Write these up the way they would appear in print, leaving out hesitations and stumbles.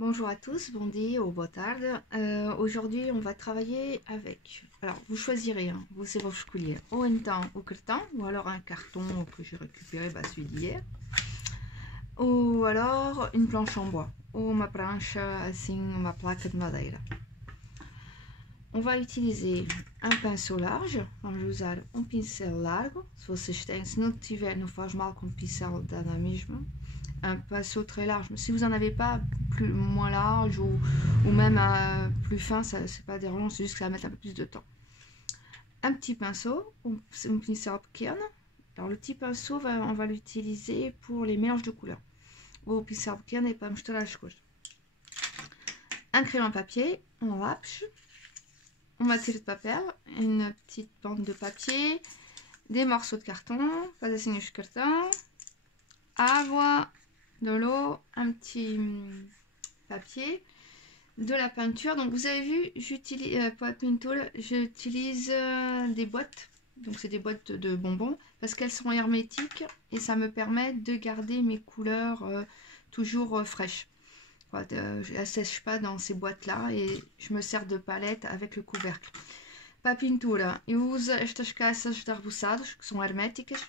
Bonjour à tous, bon dia ou boa tarde. Aujourd'hui, on va travailler avec. Alors, vous choisirez, hein, você vai escolher ou então o cartão, ou alors un carton que j'ai récupéré, celui d'hier, ou alors une planche en bois, ou uma prancha, assim, uma placa de madeira. On va utiliser un pinceau large, vamos usar um pincel largo, se vocês têm, se não tiver, não faz mal com o pincel dá na mesma. Un pinceau très large, mais si vous n'en avez pas, moins large ou même plus fin, ça c'est pas dérangeant, c'est juste que ça va mettre un peu plus de temps. Un petit pinceau, c'est un pincel pequeno. Alors le petit pinceau, on va l'utiliser pour les mélanges de couleurs. O pincel pequeno é para misturar as cores. Un crayon papier, un lápis, uma tira de papel, une petite bande de papier, des morceaux de carton, pedacinhos de cartão, água, de l'eau, un petit papier, de la peinture. Donc vous avez vu, j'utilise pour la peinture, j'utilise des boîtes, donc c'est des boîtes de bonbons parce qu'elles sont hermétiques et ça me permet de garder mes couleurs toujours fraîches. Voilà, je ne sèche pas dans ces boîtes là et je me sers de palette avec le couvercle. Para a pintura, eu uso estas caixas de arbuçados que são herméticas.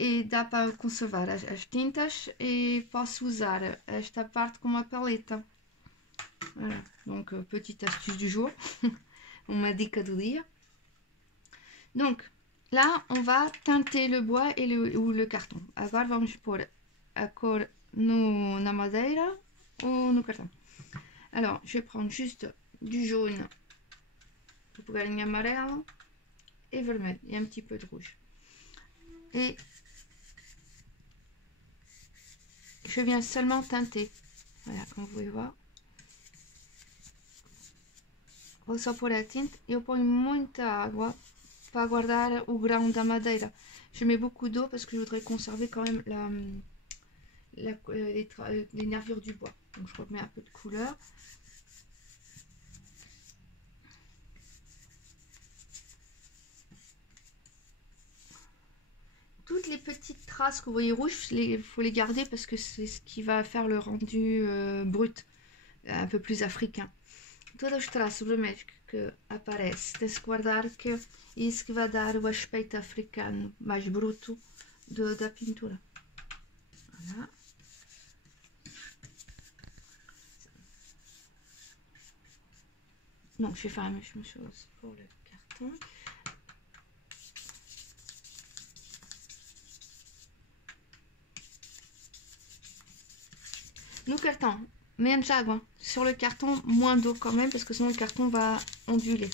E dá para conservar as tintas e posso usar esta parte como uma paleta. Voilà. Donc, petite astuce du jour. Uma dica do dia. Donc, là, on va teinter le bois et le carton. Agora vamos pôr a cor na madeira ou no cartão. Alors, je vais prendre juste du jaune, vou pegar em amarelo et vermelho, et un petit peu de rouge. Et je viens seulement teinter. Voilà, como vous pouvez voir. Vou só pôr a tinta. Eu ponho muita água para guardar o grão da madeira. Je mets beaucoup d'eau parce que je voudrais conserver quand même les nervures du bois. Donc je remets un peu de couleur. Toutes les petites traces que vous voyez rouges, il faut les garder parce que c'est ce qui va faire le rendu brut, un peu plus africain. Todos os traços vermelhos que aparecem, tem-se que guardar, que é isso que vai dar o aspecto africano mais bruto da pintura. Voilà. Donc je vais faire la même chose pour le carton. No cartão, menos água. Sur le carton, moins d'eau quand même, parce que sinon le carton va onduler.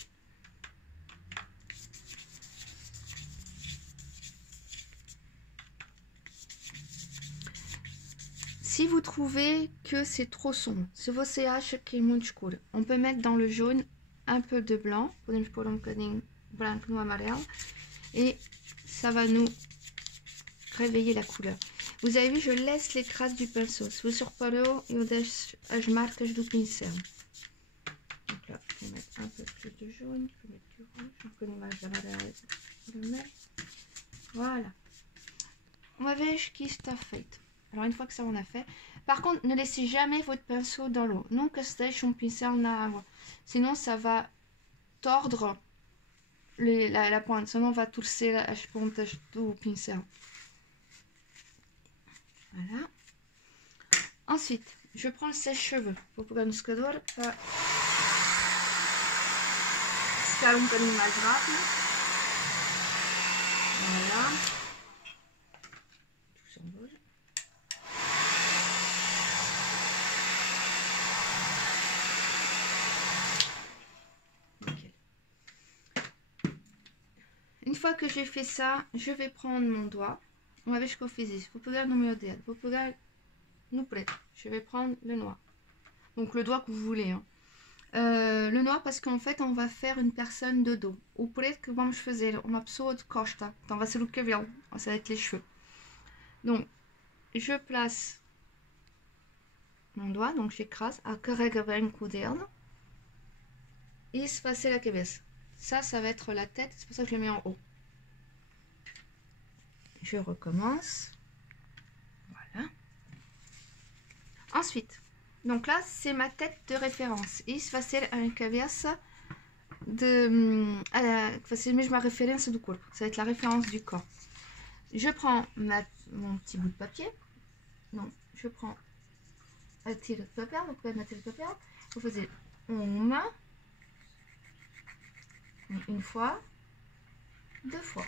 Si vous trouvez que c'est trop sombre, se você acha que é muito escuro, on peut mettre dans le jaune un peu de blanc. Podemos pôr um bocadinho branco no amarelo. Et ça va nous réveiller la couleur. Vous avez vu, je laisse les traces du pinceau. Se você reparou, eu deixo as marcas do pincel. Donc là, je vais mettre un peu plus de jaune, je vais mettre du rouge, un peu d'image vermelho. Voilà. Uma vez que isto está feito. Alors, une fois que ça on a fait. Par contre, ne laissez jamais votre pinceau dans l'eau. Nunca se deixe pincel na água. Sinon, ça va tordre la pointe. Sinon, on va torcer as pontas do pincel. Voilà. Ensuite, je prends le sèche-cheveux. Vou pegar no secador para secar bocadinho mais rápido. Voilà. Tout s'envole. Nickel. Une fois que j'ai fait ça, je vais prendre mon doigt. Uma vez que eu fiz isso, vou pegar no meu dedo, vou pegar no preto. Je vais prendre le noir. Donc le doigt que vous voulez. Hein. Le noir parce qu'en fait on va faire une personne de dos. O preto que vamos fazer uma pessoa de costa. Então vai ser o cabelo, ça va être les cheveux. Donc je place mon doigt, donc j'écrase, carrega bem com o dedo. E se vai ser a cabeça. Ça va être la tête, c'est pour ça que je le mets en haut. Je recommence. Voilà. Ensuite, Donc là, c'est ma tête de référence. Isso vai ser a cabeça de... vai ser mesmo a referência do corpo. Ça va être la référence du corps. Je prends mon petit bout de papier. Donc, je prends a tira de papel. Vou pegar ma tira de papel. Vou fazer uma, une fois, deux fois.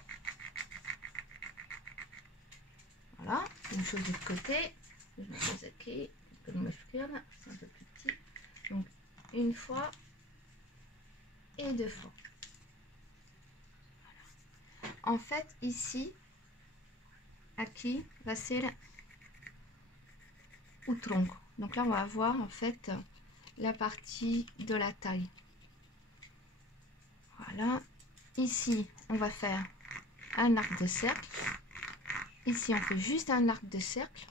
Voilà, une chose de côté. Je me pose ici, un peu de masculin, c'est un peu plus petit. Donc, une fois et deux fois. Voilà. En fait, ici, aqui va ser o tronco. Donc là, on va avoir en fait la partie de la taille. Voilà. Ici, on va faire un arc de cercle. Ici, on fait juste un arc de cercle.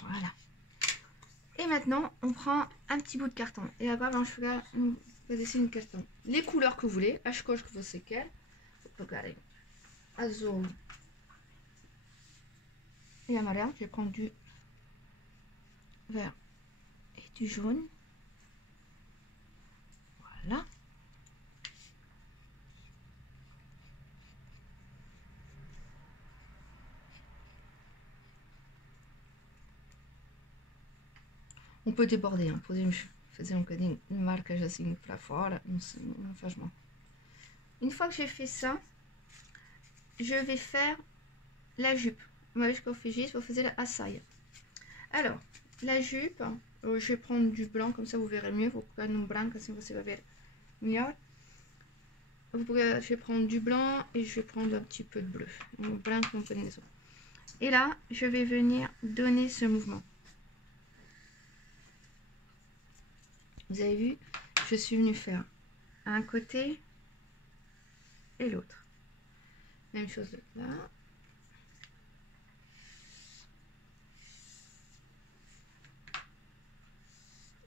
Voilà. Et maintenant, on prend un petit bout de carton. Et là-bas, vamos fazer une carton. Les couleurs que vous voulez, as cores que você quer. Vou pegar azul et amarelo. Je vais prendre du vert et du jaune. Voilà. On peut déborder, hein. Podemos fazer bocadinho de marcas assim para fora, não faz mal. Une fois que j'ai fait ça, je vais faire la jupe. Uma vez que eu fiz isso, vou fazer a saia. Alors, la jupe, je vais prendre du blanc, comme ça vous verrez mieux. Vou pegar no branco, assim você vai ver melhor. Je vais prendre du blanc et je vais prendre un petit peu de bleu. Un blanc, un peu de maison. Et là, je vais venir donner ce mouvement. Vous avez vu, je suis venue faire un côté et l'autre. Même chose là.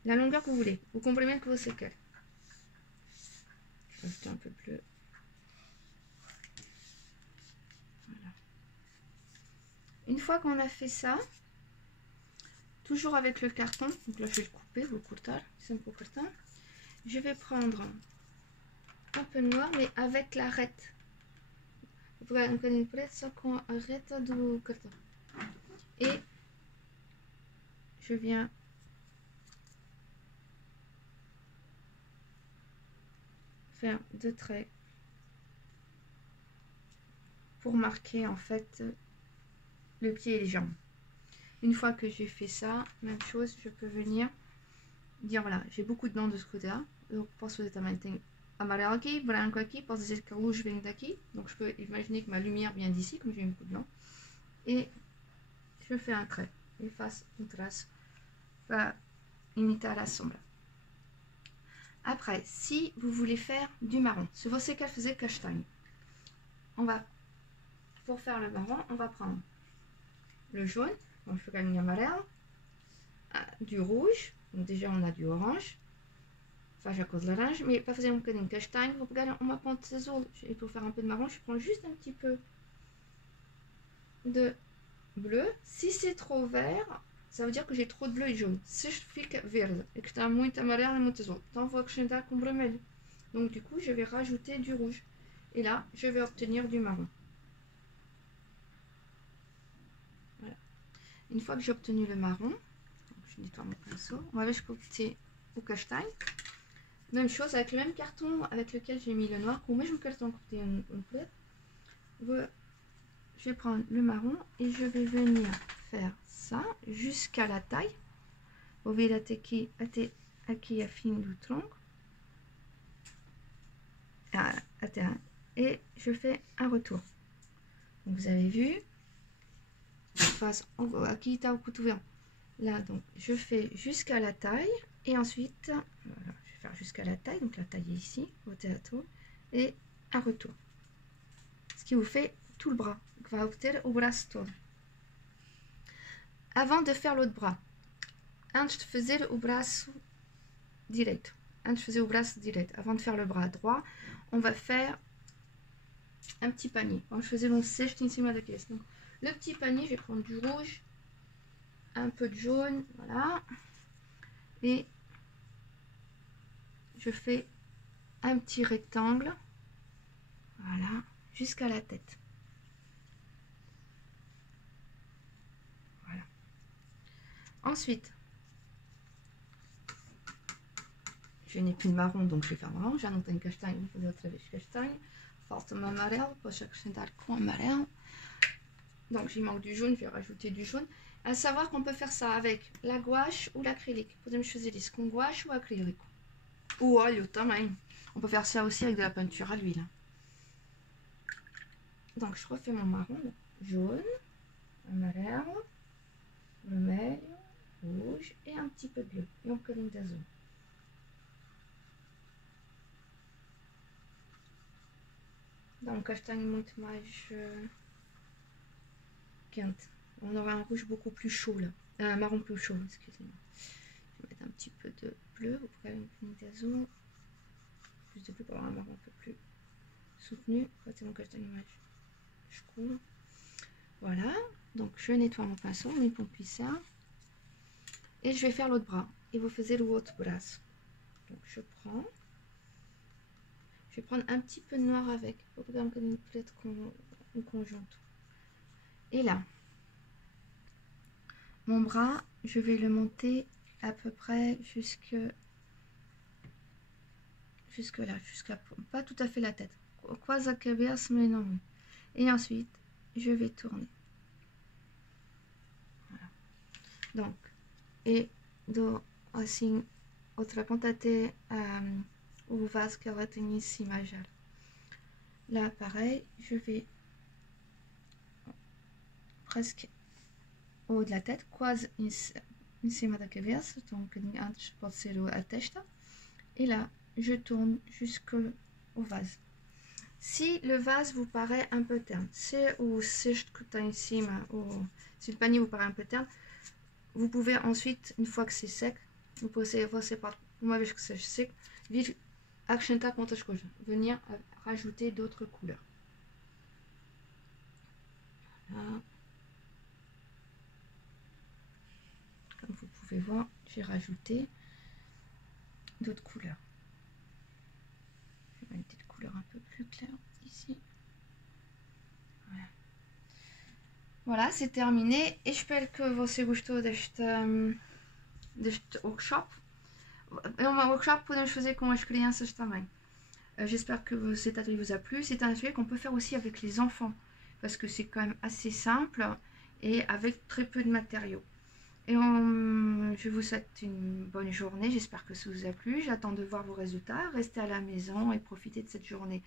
La longueur que vous voulez. Vous comprenez que vous quelle. Je vais rajouter un peu bleu. Voilà. Une fois qu'on a fait ça, toujours avec le carton, donc là je vais le couper, vou cortar, c'est un peu carton. Je vais prendre un peu noir, mais avec l'arête. Vou pegar um bocadinho de preto, só com a reta do cartão. Et je viens faire deux traits pour marquer en fait le pied et les jambes. Une fois que j'ai fait ça, même chose, je peux venir dire voilà, j'ai beaucoup de blanc de ce côté-là, donc posso fazer também tem amarelo aqui, branco aqui, posso dizer que a luz vem daqui, donc je peux imaginer que ma lumière vient d'ici, comme j'ai beaucoup de blanc, et je fais un trait, et faço traço para imitar a sombra. Après, si vous voulez faire du marron, se você quer fazer castanho, pour faire le marron, on va prendre le jaune, donc je fais un amarelo, du rouge, donc déjà on a du orange, faz a cor de laranja, mais para fazer um bocadinho castanho, vou pegar uma ponte azul, et pour faire un peu de marron, je prends juste un petit peu de bleu. Si c'est trop vert, ça veut dire que j'ai trop de bleu e jaune. Se fica verde et que está muito amarelo e muito azul, então vou acrescentar com vermelho. Donc du coup, je vais rajouter du rouge. Et là, je vais obtenir du marron. Voilà. Une fois que j'ai obtenu le marron, je nettoie mon pinceau, on va ajouter au castagne. Même chose avec le même carton avec lequel j'ai mis le noir, com o mesmo cartão que tem preto. Je vais prendre le marron et je vais venir faire ça jusqu'à la taille. Vou vir até aqui a fim do tronco. Et je fais un retour. Donc vous avez vu, aqui está o cotovelo. Là, donc je fais jusqu'à la taille et ensuite, voilà, je vais faire jusqu'à la taille, donc la taille est ici, au théâtre, et un retour. Ce qui vous fait tout le bras. Vai obter o braço todo. Avant de faire l'autre bras, antes de fazer o braço direito, avant de faire le bras droit, on va faire un petit panier. Vamos fazer um cesto em cima da cabeça. Donc, le petit panier, je vais prendre du rouge un peu de jaune, voilà. Et je fais un petit rectangle, voilà, jusqu'à la tête. Voilà. Ensuite, je n'ai plus de marron, donc je vais faire marron. Já não tenho castanho, vou fazer outra vez castanho. Falta-me amarelo, posso acrescentar com amarelo. Donc j'y manque du jaune, je vais rajouter du jaune. À savoir qu'on peut faire ça avec la gouache ou l'acrylique. Podemos fazer isso com gouache ou acrílico. Ou óleo também. On peut faire ça aussi avec de la peinture à l'huile. Donc je refais mon marron, jaune, amarelo, vermelho, rouge et un petit peu de bleu. E um bocadinho de azul. Dá um castanho muito mais quente. On aura un rouge beaucoup plus chaud là. Un marron plus chaud, excusez-moi. Je vais mettre un petit peu de bleu, ou un peu d'azul. Plus de bleu pour avoir un marron un peu plus soutenu. C'est mon castagne mais je couvre. Voilà. Donc je nettoie mon pinceau, mes pompissins. Et je vais faire l'autre bras. Et vous faisiez l'autre bras. Donc je prends. Je vais prendre un petit peu de noir avec. Peut-être une conjointe. Et là, mon bras, je vais le monter à peu près jusque là, jusqu'à pas tout à fait la tête. Quase a cabeça, mais non. Et ensuite, je vais tourner. Voilà. Donc, et do assim outra ponta até o vaso que ela tem em cima já. Là, pareil, je vais presque au haut de la tête, quase em cima da cabeça, então um bocadinho antes pode ser a testa. Et là, je tourne jusqu'au vase. Si le vase vous paraît un peu terne, si o cesto que está em cima, ou si le panier vous paraît un peu terne, vous pouvez ensuite, une fois que c'est sec, você pode, uma vez que seja seco, vir acrescentar com outras coisas, venir rajouter d'autres couleurs. Voilà. Comme vous pouvez voir, j'ai rajouté d'autres couleurs. Je vais mettre une petite couleur un peu plus claire ici. Voilà. Voilà, c'est terminé. Espero que você gostou deste workshop. É um workshop que podemos fazer com as crianças também. J'espère que cet atelier vous a plu. C'est un atelier qu'on peut faire aussi avec les enfants. Parce que c'est quand même assez simple et avec très peu de matériaux. Et je vous souhaite une bonne journée. J'espère que ça vous a plu. J'attends de voir vos résultats. Restez à la maison et profitez de cette journée.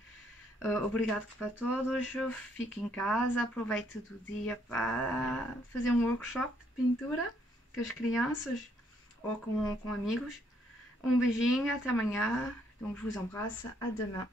Obrigado para todos. Fiquem em casa. Aproveite do dia para fazer um workshop de pintura com as crianças ou com amigos. Um beijinho. Até amanhã. Donc je vous embrasse. À demain.